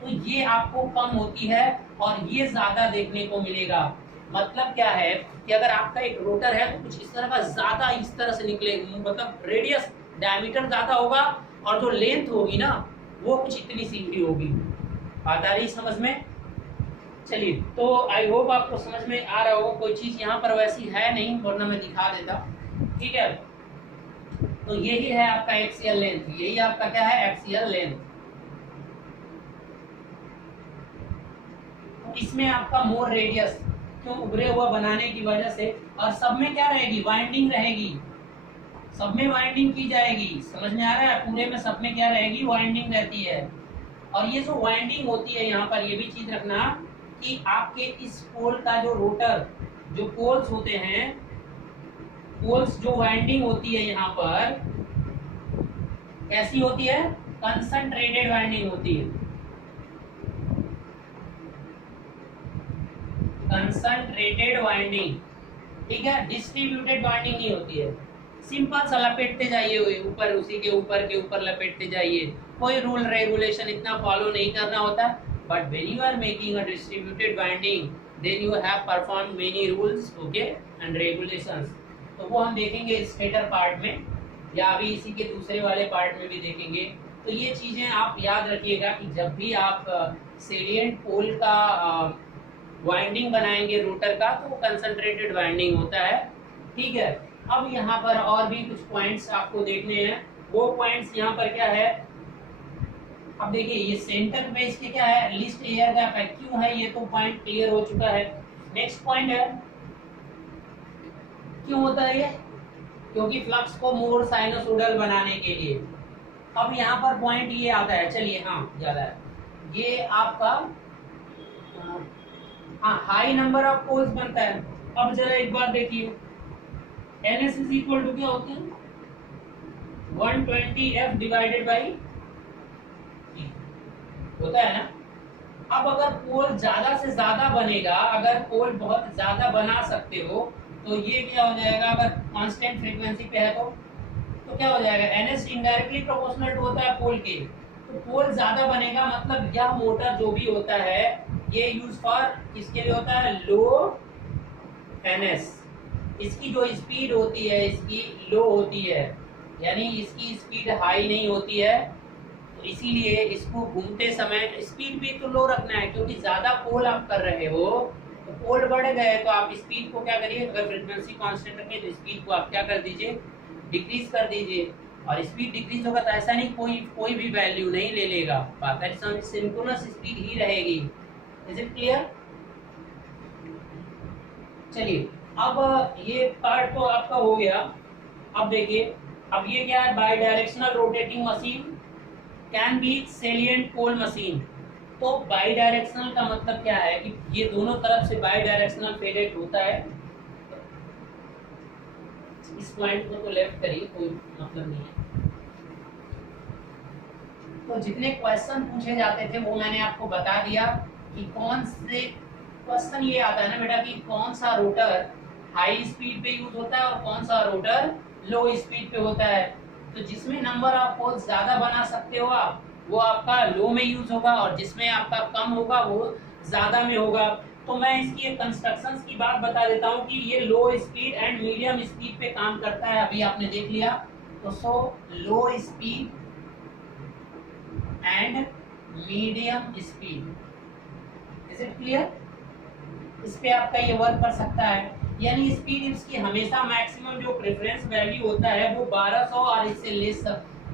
तो ये आपको कम होती है और ये ज्यादा देखने को मिलेगा। मतलब क्या है कि अगर आपका एक रोटर है तो कुछ इस तरह का ज्यादा इस तरह से निकले, मतलब रेडियस डायमीटर ज्यादा होगा और जो लेंथ होगी ना वो कुछ इतनी सी ही होगी। बात आ रही समझ में? चलिए, तो आई होप आपको समझ में आ रहा होगा। कोई चीज यहाँ पर वैसी है नहीं, वरना मैं दिखा देता, ठीक है। तो यही है आपका एक्सियल लेंथ, यही आपका क्या है एक्सियल लेंथ। तो इसमें आपका मोर रेडियस क्यों उभरे हुआ बनाने की वजह से, और सब में क्या रहेगी वाइंडिंग रहेगी, सब में वाइंडिंग की जाएगी, समझ में आ रहा है, पूरे में सब में क्या रहेगी वाइंडिंग रहती है। और ये जो वाइंडिंग होती है यहाँ पर ये भी चीज रखना कि आपके इस पोल का जो रोटर जो पोल्स होते हैं, पोल्स जो वाइंडिंग होती है यहाँ पर कैसी होती है, कंसंट्रेटेड वाइंडिंग होती है, कंसंट्रेटेड वाइंडिंग, ठीक है, डिस्ट्रीब्यूटेड वाइंडिंग नहीं होती है। सिंपल सा लपेटते जाइए ऊपर, उसी के ऊपर लपेटते जाइए, कोई रूल रेगुलेशन इतना फॉलो नहीं करना होता। But when you are making a distributed winding then you have perform many rules okay and regulations. तो वो हम देखेंगे स्टेटर पार्ट में या अभी इसी के दूसरे वाले पार्ट में भी देखेंगे। तो ये चीजें आप याद रखिएगा कि जब भी आप सेलिएंट पोल का वाइंडिंग बनाएंगे रोटर का तो वो कंसंट्रेटेड वाइंडिंग होता है, ठीक है। अब यहाँ पर और भी कुछ पॉइंट्स आपको देखने हैं, वो पॉइंट्स यहाँ पर क्या है, अब देखिए ये सेंटर पे इसके क्या है लिस्ट एयर गैप है, क्यों है ये तो पॉइंट क्लियर हो चुका है। नेक्स्ट पॉइंट है क्यों होता है ये, क्योंकि फ्लक्स को मोर साइनोसोडल बनाने के लिए। अब यहाँ पर पॉइंट ये आता है, चलिए हाँ ज्यादा है, ये आपका हाई नंबर ऑफ पोल्स बनता है। अब जरा एक बार देखिए NS इज इक्वल टू क्या होती है 120F डिवाइडेड बाई होता है ना। अब अगर पोल ज्यादा से ज्यादा बनेगा, अगर पोल बहुत ज्यादा बना सकते हो तो ये क्या हो जाएगा, अगर कांस्टेंट फ्रीक्वेंसी पे है तो क्या हो जाएगा NS इनडायरेक्टली प्रोपोर्शनल होता है पोल के, तो पोल ज्यादा बनेगा, मतलब यह मोटर जो भी होता है ये यूज फॉर किसके लिए होता है, लो NS। इसकी जो स्पीड होती है इसकी लो होती है, यानी इसकी स्पीड हाई नहीं होती है, तो इसीलिए इसको घूमते समय स्पीड भी तो लो रखना है, क्योंकि ज्यादा पोल आप कर रहे हो तो पोल बढ़ गए तो आप स्पीड को क्या करिए, अगर फ्रीक्वेंसी कांस्टेंट रखें तो स्पीड को आप क्या कर दीजिए डिक्रीज कर दीजिए, और स्पीड डिक्रीज होगा तो ऐसा नहीं कोई भी वैल्यू नहीं ले लेगा, बाकायदा सिंक्रोनस स्पीड ही रहेगी। Is it clear. चलिए अब ये पार्ट तो आपका हो गया। अब देखिए अब ये क्या है, bidirectional rotating machine can be salient pole machine. तो बाई डायरेक्शनल का मतलब क्या है कि ये दोनों तरफ से बाई डायरेक्शनल फेडेड होता है। इस पॉइंट को तो लेफ्ट करिए, कोई मतलब नहीं है। तो जितने क्वेश्चन पूछे जाते थे वो मैंने आपको बता दिया कि कौन से क्वेश्चन ये आता है ना बेटा कि कौन सा रोटर हाई स्पीड पे यूज होता है और कौन सा रोटर लो स्पीड पे होता है। तो जिसमें नंबर ऑफ पोल्स ज्यादा बना सकते हो आप वो आपका लो में यूज होगा, और जिसमें आपका कम होगा वो ज्यादा में होगा। तो मैं इसकी कंस्ट्रक्शंस की बात बता देता हूँ कि ये low speed and medium speed पे काम करता है, अभी आपने देख लिया। तो so low speed and medium speed, is it clear. इस पे आपका ये वर्क कर सकता है, यानी स्पीड इसकी हमेशा मैक्सिमम जो प्रेफरेंस वैल्यू होता है वो 1200 और इससे लेस,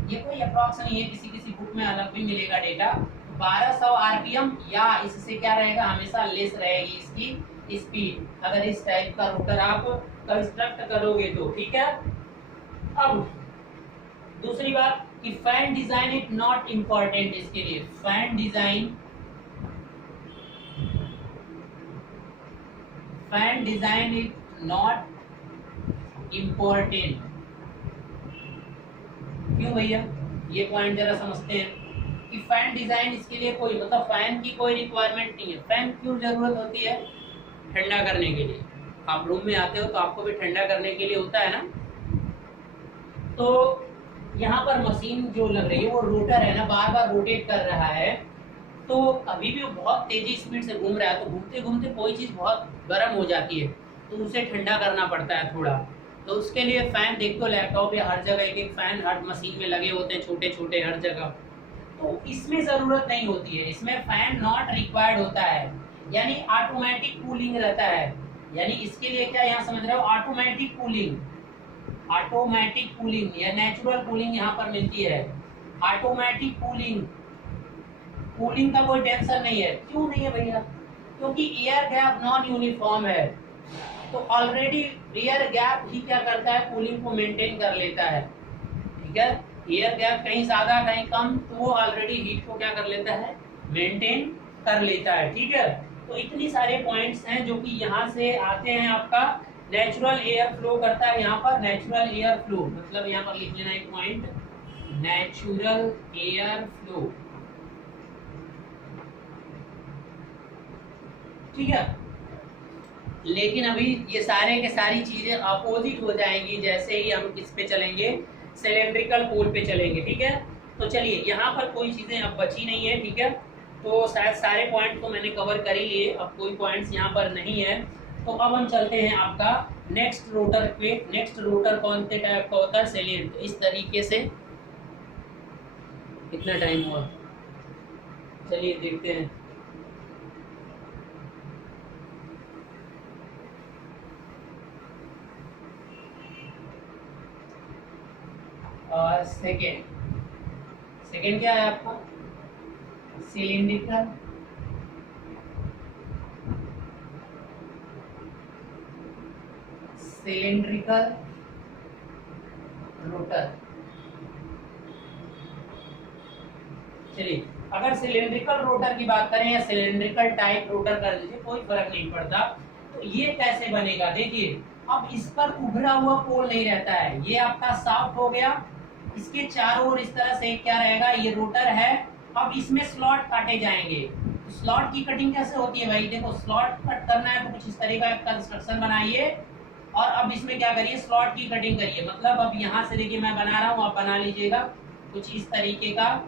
ये कोई अप्रॉक्स नहीं है, किसी किसी बुक में अलग भी मिलेगा डेटा। 1200 आरपीएम या इससे क्या रहेगा हमेशा लेस रहेगी इसकी स्पीड, अगर इस टाइप का रोटर आप कंस्ट्रक्ट करोगे तो, ठीक है। अब दूसरी बात कि fan design is not important, इसके लिए fan design is not important. क्यों भैया, ये पॉइंट जरा समझते हैं कि फैन डिजाइन इसके लिए कोई मतलब फैन की कोई रिक्वायरमेंट नहीं है। फैन क्यों जरूरत होती है, ठंडा करने के लिए। आप रूम में आते हो तो आपको भी ठंडा करने के लिए होता है ना। तो यहाँ पर मशीन जो लग रही है वो रोटर है ना, बार बार रोटेट कर रहा है, तो अभी भी वो बहुत तेजी स्पीड से घूम रहा है, तो घूमते घूमते कोई चीज बहुत गर्म हो जाती है तो उसे ठंडा करना पड़ता है थोड़ा। तो उसके लिए फैन देख तो लैपटॉप या हर जगह एक फैन हर मशीन में लगे होते हैं, छोटे छोटे हर जगह। तो इसमें जरूरत नहीं होती है, इसमें फैन नॉट रिक्वायर्ड होता है, यानी ऑटोमेटिक कूलिंग रहता है। यानी इसके लिए क्या यहाँ समझ रहे हो, ऑटोमेटिक कूलिंग। ऑटोमेटिक कूलिंग या नेचुरल कूलिंग यहाँ पर मिलती है। ऑटोमेटिक कूलिंग, कूलिंग का कोई टेंशन नहीं है। क्यों नहीं है भैया? क्योंकि एयर गैप नॉन यूनिफॉर्म है, तो ऑलरेडी एयर गैप ही क्या करता है, कूलिंग को मेंटेन कर लेता है। ठीक है, एयर गैप कहीं ज्यादा कहीं कम, तो वो ऑलरेडी हीट को क्या कर लेता है, मेंटेन कर लेता है। ठीक है, तो इतनी सारे पॉइंट्स हैं जो कि यहाँ से आते हैं। आपका नेचुरल एयर फ्लो करता है यहाँ पर, नेचुरल एयर फ्लो मतलब यहाँ पर लिख लेना एक पॉइंट, नेचुरल एयर फ्लो। ठीक है, लेकिन अभी ये सारे के सारी चीजें अपोजिट हो जाएंगी जैसे ही हम किस पे चलेंगे, सिलेंड्रिकल पोल पे चलेंगे। ठीक है, तो चलिए यहाँ पर कोई चीजें अब बची नहीं है। ठीक है, तो शायद सारे पॉइंट को मैंने कवर कर ही लिए, अब कोई पॉइंट्स यहाँ पर नहीं है। तो अब हम चलते हैं आपका नेक्स्ट रोटर पे। नेक्स्ट रोटर कौन से टाइप का होता है, सेलिएंट। इस तरीके से कितना टाइम हुआ, चलिए देखते हैं। और सेकेंड क्या है आपका, सिलिंड्रिकल रोटर। चलिए, अगर सिलिंड्रिकल रोटर की बात करें या सिलिंड्रिकल टाइप रोटर कर लीजिए, कोई फर्क नहीं पड़ता। तो ये कैसे बनेगा, देखिए अब इस पर उभरा हुआ पोल नहीं रहता है, ये आपका शाफ्ट हो गया, इसके चारों ओर इस तरह से क्या रहेगा, ये रोटर है। अब इसमें स्लॉट काटे जाएंगे। तो स्लॉट की कटिंग कैसे होती है भाई, देखो स्लॉट कट करना है तो कुछ इस तरह का कंस्ट्रक्शन बनाइए, और अब इसमें क्या करिए, स्लॉट की कटिंग करिए। मतलब अब यहाँ से देखिए मैं बना रहा हूँ, आप बना लीजिएगा कुछ इस तरीके का।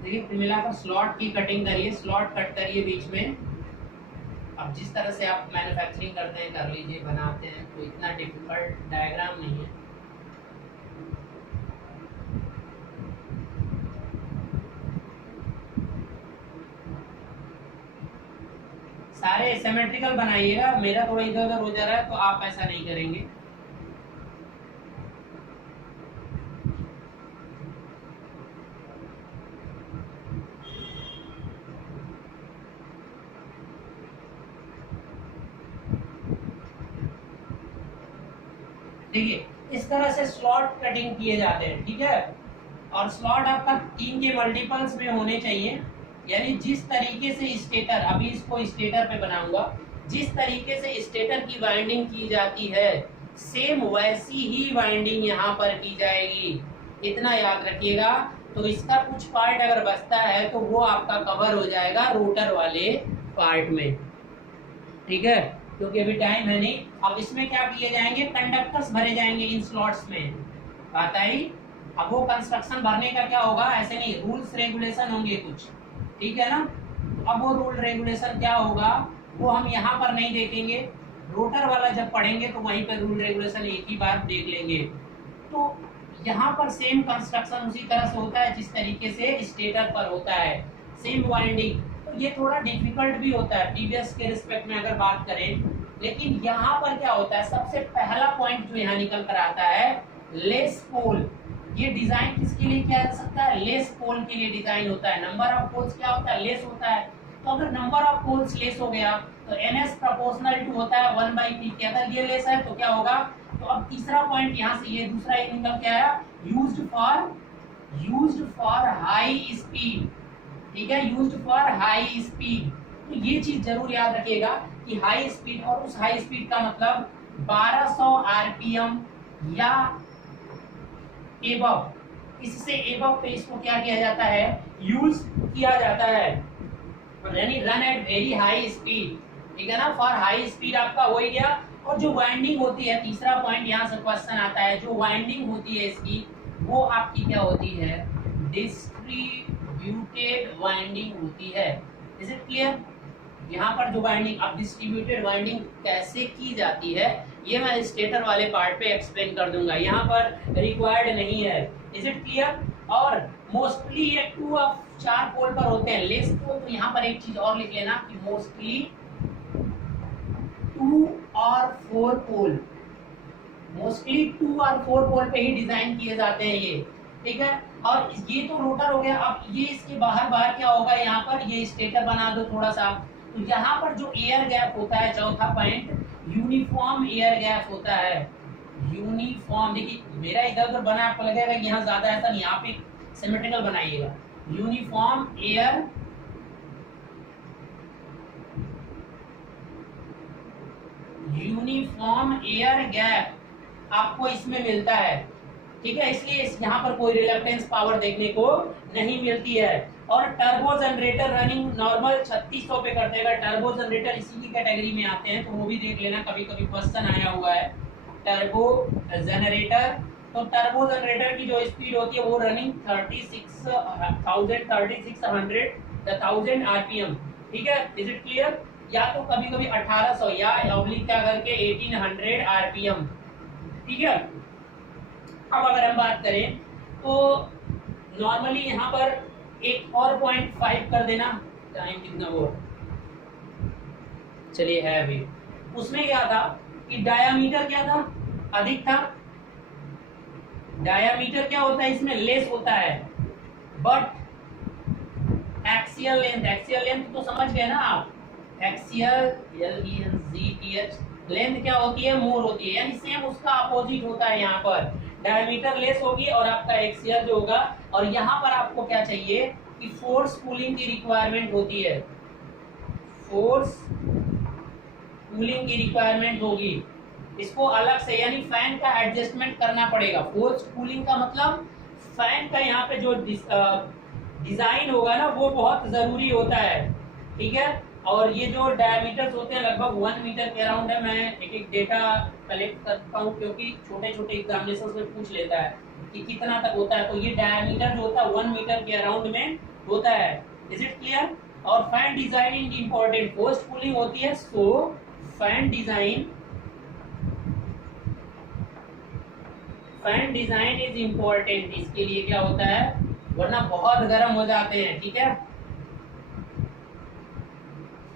देखिए कुल मिलाकर स्लॉट की कटिंग करिए, स्लॉट कट करिए बीच में। अब जिस तरह से आप मैन्युफैक्चरिंग करते हैं कर लीजिए, बनाते हैं, तो इतना डिफिकल्ट डायग्राम नहीं है। सारे सिमेट्रिकल बनाइएगा, मेरा थोड़ा इधर उधर हो जा रहा है तो आप ऐसा नहीं करेंगे। देखिए इस तरह से स्लॉट कटिंग किए जाते हैं। ठीक है, और स्लॉट आपका 3 के मल्टीपल्स में होने चाहिए, यानी जिस तरीके से स्टेटर, अभी इसको स्टेटर पे बनाऊंगा, जिस तरीके से स्टेटर की वाइंडिंग की जाती है सेम वैसी ही वाइंडिंग यहाँ पर की जाएगी, इतना याद रखिएगा। तो इसका कुछ पार्ट अगर बचता है तो वो आपका कवर हो जाएगा रोटर वाले पार्ट में। ठीक है, क्योंकि अभी टाइम है नहीं। अब इसमें क्या किए जाएंगे, कंडक्टर्स भरे जाएंगे इन स्लॉट्स में, बात आई। अब वो कंस्ट्रक्शन भरने का क्या होगा, ऐसे नहीं, रूल्स रेगुलेशन होंगे कुछ, ठीक है ना। अब वो रूल रेगुलेशन क्या होगा वो हम यहाँ पर नहीं देखेंगे, रोटर वाला जब पढ़ेंगे तो वहीं पर रूल रेगुलेशन एक ही बार देख लेंगे। तो यहाँ पर सेम कंस्ट्रक्शन उसी तरह से होता है जिस तरीके से स्टेटर पर होता है, सेम वाइंडिंग। तो ये थोड़ा डिफिकल्ट भी होता है प्रीवियस के रिस्पेक्ट में अगर बात करें, लेकिन यहाँ पर क्या होता है, सबसे पहला पॉइंट जो यहाँ निकल कर आता है, लेस पोल। ये डिजाइन किसके लिए किया जा सकता है, लेस पोल के लिए डिजाइन होता है। नंबर ऑफ पोल्स क्या होता है, लेस होता है। तो अगर नंबर ऑफ पोल्स लेस हो गया तो NS प्रोपोर्शनल टू होता है 1/P के। अगर ये लेस है तो क्या होगा, तो अब तीसरा पॉइंट यहाँ से ये दूसरा एक निकल के आया, यूज्ड फॉर हाई स्पीड। ठीक है, यूज्ड फॉर हाई स्पीड। तो ये चीज जरूर याद रखिएगा कि हाई स्पीड, और उस हाई स्पीड का मतलब 1200 RPM या एबव, इससे एबव पे इसको क्या किया जाता है, यूज किया जाता है, यानी run at very high speed, ठीक है ना, फॉर हाई स्पीड आपका हो ही गया। और जो वाइंडिंग होती है, तीसरा पॉइंट यहाँ से क्वेश्चन आता है, जो वाइंडिंग होती है इसकी वो आपकी क्या होती है, डिस्ट्रीब्यूटेड वाइंडिंग होती है। Is it clear? यहाँ पर जो वाइंडिंग, अब डिस्ट्रीब्यूटेड वाइंडिंग कैसे की जाती है ये मैं स्टेटर वाले पार्ट पे एक्सप्लेन कर दूंगा, यहाँ पर रिक्वायर्ड नहीं है। Is it clear? और मोस्टली ये 2 ऑफ 4 पोल पर होते हैं, लेस पोल। तो यहाँ पर एक चीज और लिख लेना कि मोस्टली 2 और 4 पोल, मोस्टली 2 और 4 पोल पे ही डिजाइन किए जाते हैं ये, ठीक है। और ये तो रोटर हो गया। अब ये इसके बाहर बाहर क्या होगा, यहाँ पर ये स्टेटर बना दो थोड़ा सा, तो यहाँ पर जो एयर गैप होता है, चौथा पॉइंट, यूनिफॉर्म एयर गैप होता है। यूनिफॉर्म, देखिए मेरा इधर उधर बना, आपको लगेगा कि यहाँ ज्यादा ऐसा नहीं, यहाँ पे सिमेट्रिकल बनाइएगा। यूनिफॉर्म एयर गैप आपको इसमें मिलता है, ठीक है। इसलिए यहाँ पर कोई रिलक्टेंस पावर देखने को नहीं मिलती है। और टर्बो जनरेटर रनिंग नॉर्मल 3600 पे करते हैं। अगर टर्बो जनरेटर इसी की कैटेगरी में आते हैं तो वो भी देख लेना, कभी कभी क्वेश्चन आया हुआ है टर्बो जनरेटर। तो टर्बो जनरेटर की जो स्पीड होती है वो रनिंग 3600 आरपीएम, ठीक है। Is it clear? या तो कभी कभी 1800 या ऑब्लिक क्या करके 1800 आरपीएम, ठीक है। अब अगर हम बात करें तो नॉर्मली यहाँ पर एक और 0.5 कर देना, टाइम कितना वो चलिए है अभी। उसमें क्या था कि डायामीटर क्या था, अधिक था। डायामीटर क्या होता है इसमें, लेस होता है। बट एक्सियल लेंथ तो समझ गए ना आप, एक्सियल LENGTH लेंथ क्या होती है, मोर होती है, यानी सेम उसका अपोजिट होता है। यहाँ पर डायमीटर लेस होगी और आपका एक्सियल जो होगा। और यहाँ पर आपको क्या चाहिए कि फोर्स कूलिंग की रिक्वायरमेंट होती है, फोर्स कूलिंग की रिक्वायरमेंट होगी। इसको अलग से यानी फैन का एडजस्टमेंट करना पड़ेगा। फोर्स कूलिंग का मतलब फैन का यहाँ पे जो डिजाइन होगा ना वो बहुत जरूरी होता है, ठीक है। और ये जो डायमीटर्स होते हैं लगभग 1 मीटर के अराउंड है। मैं एक एक डेटा कलेक्ट करता हूँ क्योंकि छोटे छोटे एग्जामिनेशन में पूछ लेता है कि कितना तक होता है। तो ये डायमीटर जो होता है 1 मीटर के अराउंड में होता है। Is it clear? और fan designing important, force cooling होती है, so fan design is important. इसके लिए क्या होता है, वरना बहुत गर्म हो जाते हैं, ठीक है।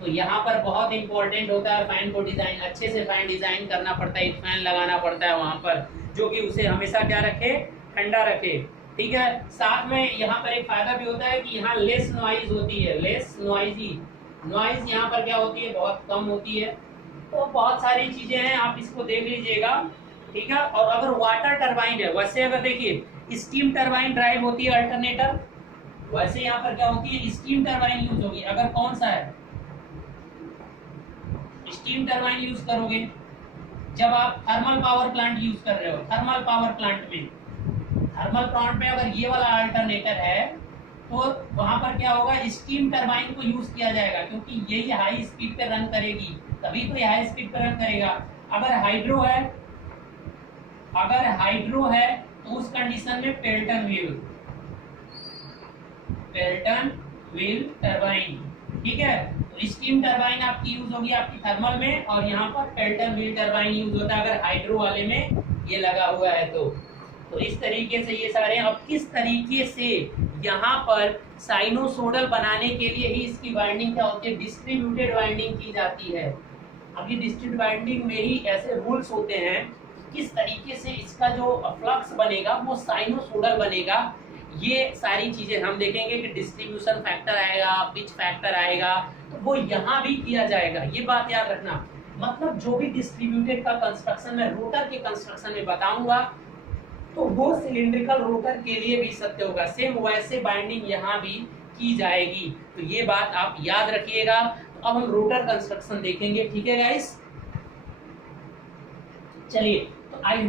तो यहाँ पर बहुत इंपॉर्टेंट होता है फैन को डिजाइन, अच्छे से फैन डिजाइन करना पड़ता है, एक फैन लगाना पड़ता है वहां पर जो कि उसे हमेशा क्या रखे, ठंडा रखे, ठीक है। साथ में यहाँ पर एक फायदा भी होता है कि यहाँ लेस नॉइज होती है, लेस नॉइज यहाँ पर क्या होती है, बहुत कम होती है। तो बहुत सारी चीजें हैं, आप इसको देख लीजिएगा, ठीक है। और अगर वाटर टरबाइन है, वैसे अगर देखिए स्टीम टरबाइन ड्राइव होती है अल्टरनेटर, वैसे यहाँ पर क्या होती है, स्टीम टरबाइन यूज होगी। अगर कौन सा है, स्टीम टरबाइन यूज करोगे जब आप थर्मल पावर प्लांट यूज कर रहे हो। थर्मल पावर प्लांट में अगर ये वाला अल्टरनेटर है तो वहां पर क्या होगा, स्टीम टरबाइन को यूज किया जाएगा क्योंकि यही हाई स्पीड पे रन करेगी, तभी तो ये हाई स्पीड पे रन करेगा। अगर हाइड्रो है तो उस कंडीशन में पेल्टन व्हील टरबाइन, ठीक है। तो स्टीम टरबाइन आपकी यूज होगी आपकी थर्मल में, और यहाँ पर पेल्टन व्हील टरबाइन यूज होता है अगर हाइड्रो वाले में ये लगा हुआ है तो इस तरीके से ये सारे। अब किस तरीके से यहाँ पर साइनोसोडल बनाने के लिए ही इसकी वाइंडिंग क्या होती है, डिस्ट्रीब्यूटेड वाइंडिंग की जाती है। अब ये डिस्ट्रीब्यूटेड वाइंडिंग में ही ऐसे रूल्स होते हैं किस तरीके से इसका जो फ्लक्स बनेगा वो साइनोसोडल बनेगा। ये सारी चीजें हम देखेंगे कि डिस्ट्रीब्यूशन फैक्टर आएगा, पिच फैक्टर आएगा, तो वो यहाँ भी किया जाएगा। ये बात याद रखना, मतलब जो भी डिस्ट्रीब्यूटेड का कंस्ट्रक्शन में रोटर के कंस्ट्रक्शन में बताऊंगा तो वो सिलिंड्रिकल रोटर के लिए भी सत्य होगा। सेम वैसे बाइंडिंग यहाँ भी की जाएगी, तो ये बात आप याद रखिएगा। तो अब हम रोटर कंस्ट्रक्शन देखेंगे, ठीक है गाइस। चलिए तो आई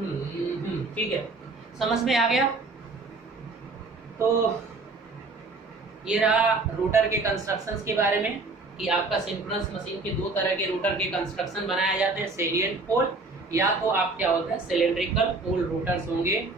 ठीक है, समझ में आ गया। तो ये रहा रोटर के कंस्ट्रक्शंस के बारे में कि आपका सिंक्रोनस मशीन के दो तरह के रोटर के कंस्ट्रक्शन बनाए जाते हैं, सेलिएंट पोल या तो आप क्या होता है सिलेंड्रिकल पोल रोटर्स होंगे।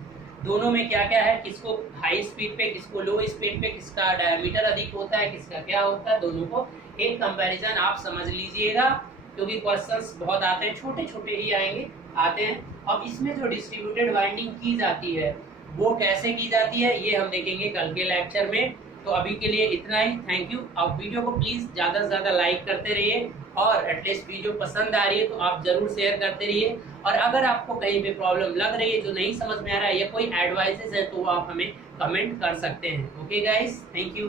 दोनों में क्या क्या है, किसको हाई स्पीड पे, किसको लो स्पीड पे, किसका डायमीटर अधिक होता है, किसका क्या होता है, दोनों को एक कंपैरिजन आप समझ लीजिएगा, क्योंकि क्वेश्चंस बहुत आते हैं, छोटे छोटे ही आते हैं। अब इसमें जो डिस्ट्रीब्यूटेड वाइंडिंग की जाती है वो कैसे की जाती है ये हम देखेंगे कल के लेक्चर में। तो अभी के लिए इतना ही, थैंक यू। आप वीडियो को प्लीज ज्यादा से ज्यादा लाइक करते रहिए, और एटलीस्ट वीडियो पसंद आ रही है तो आप जरूर शेयर करते रहिए। और अगर आपको कहीं पे प्रॉब्लम लग रही है, जो नहीं समझ में आ रहा है या कोई एडवाइसेस है, तो आप हमें कमेंट कर सकते हैं। Okay guys, thank you.